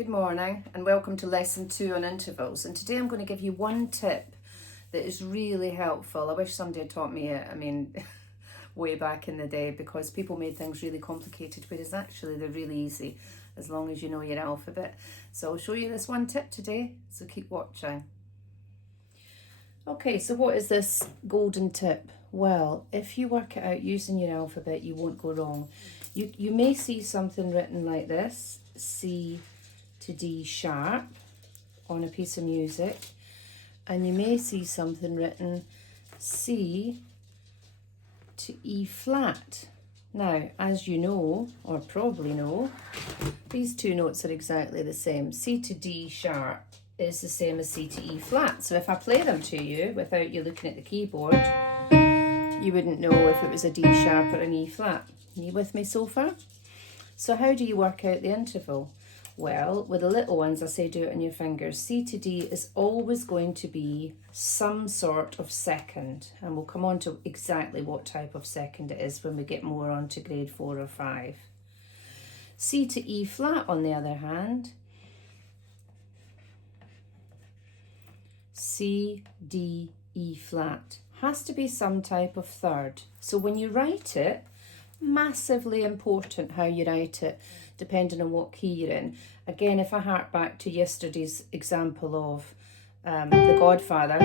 Good morning and welcome to lesson 2 on intervals, and today I'm going to give you one tip that is really helpful. I wish somebody had taught me it, way back in the day, because people made things really complicated, whereas actually they're really easy as long as you know your alphabet. So I'll show you this one tip today, so keep watching. Okay, so what is this golden tip? Well, if you work it out using your alphabet, you won't go wrong. You may see something written like this, C to D sharp on a piece of music, and you may see something written C to E flat. Now, as you know, or probably know, these two notes are exactly the same. C to D sharp is the same as C to E flat. So if I play them to you without you looking at the keyboard, you wouldn't know if it was a D sharp or an E flat. Are you with me so far? So how do you work out the interval? Well, with the little ones, I say do it on your fingers. C to D is always going to be some sort of second, and we'll come on to exactly what type of second it is when we get more on to grade 4 or 5. C to E flat, on the other hand, C, D, E flat, has to be some type of third. So when you write it, massively important how you write it, depending on what key you're in. Again, if I hark back to yesterday's example of The Godfather,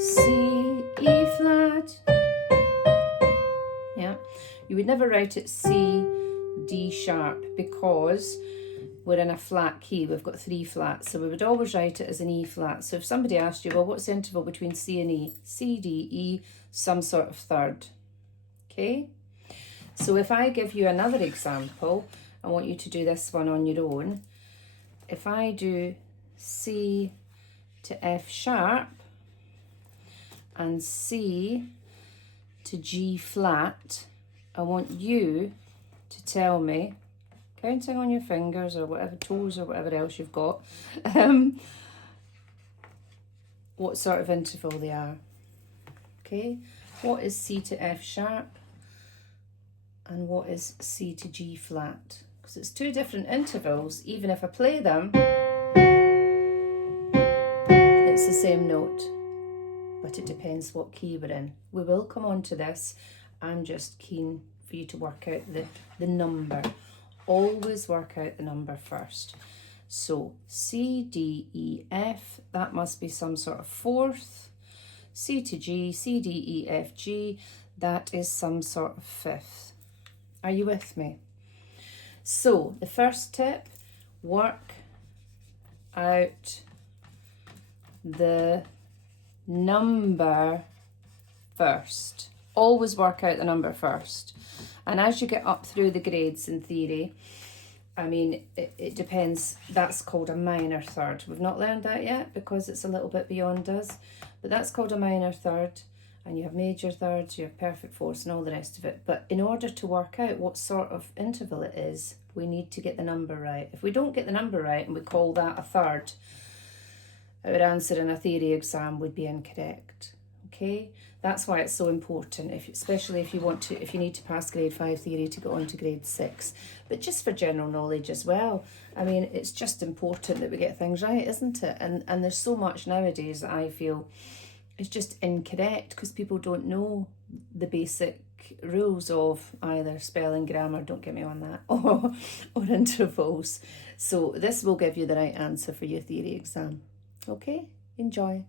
C, E flat, yeah, you would never write it C, D sharp, because we're in a flat key. We've got 3 flats, so we would always write it as an E flat. So if somebody asked you, well, what's the interval between C and E? C, D, E, some sort of third, okay? So if I give you another example, I want you to do this one on your own. If I do C to F sharp and C to G flat, I want you to tell me, counting on your fingers or whatever, toes or whatever else you've got, what sort of interval they are. Okay, what is C to F sharp? And what is C to G flat? Because it's 2 different intervals. Even if I play them, it's the same note, but it depends what key we're in. We will come on to this. I'm just keen for you to work out the number. Always work out the number first. So C, D, E, F, that must be some sort of 4th. C to G, C, D, E, F, G, that is some sort of 5th. Are you with me? So the first tip, work out the number first. Always work out the number first. And as you get up through the grades in theory, it depends. That's called a minor third. We've not learned that yet because it's a little bit beyond us, but that's called a minor third. And you have major thirds, you have perfect fourths and all the rest of it. But in order to work out what sort of interval it is, we need to get the number right. If we don't get the number right and we call that a third, our answer in a theory exam would be incorrect. Okay? That's why it's so important, especially if you need to pass grade 5 theory to go on to grade 6. But just for general knowledge as well. It's just important that we get things right, isn't it? And there's so much nowadays that I feel it's just incorrect because people don't know the basic rules of either spelling, grammar, don't get me on that, or intervals. So this will give you the right answer for your theory exam. Okay, enjoy.